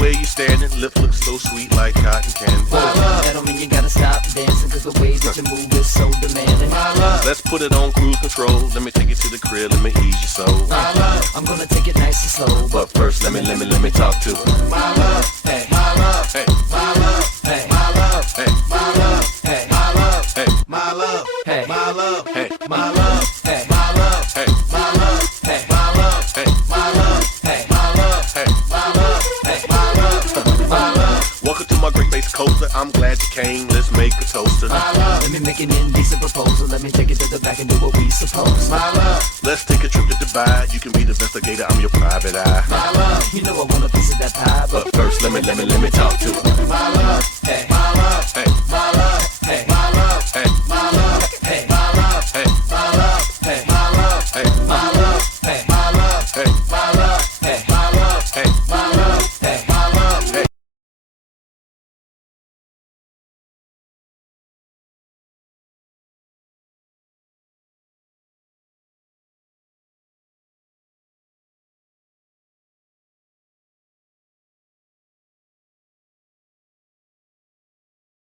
way you standing, lip looks so sweet like cotton candy. My love, that don't mean you gotta stop dancing, cause the way that you move is so demanding. My love, let's put it on cruise control. Let me take you to the crib, let me ease your soul. My love, I'm gonna take it nice and slow. But first, let me talk to my love. Hey, my love. Hey, my love. Hey, my love. Hey, my love. Hey, my love. Hey, my love. Hey, my love. Hey, my love. Hey, my love. Hey, my love. Hey, my love. Hey, my love. Hey, my love. Hey, my love. Hey, my love. My love. Welcome to my Great Bass Coaster. I'm glad you came. Let's make a toaster. My love. Let me make an indecent proposal. Let me take it to the back and do what we suppose. My love. Let's take a trip to Dubai. You can be the investigator. I'm your private eye. My love. You know I want a piece of that pie, but first, let me talk to her. My love.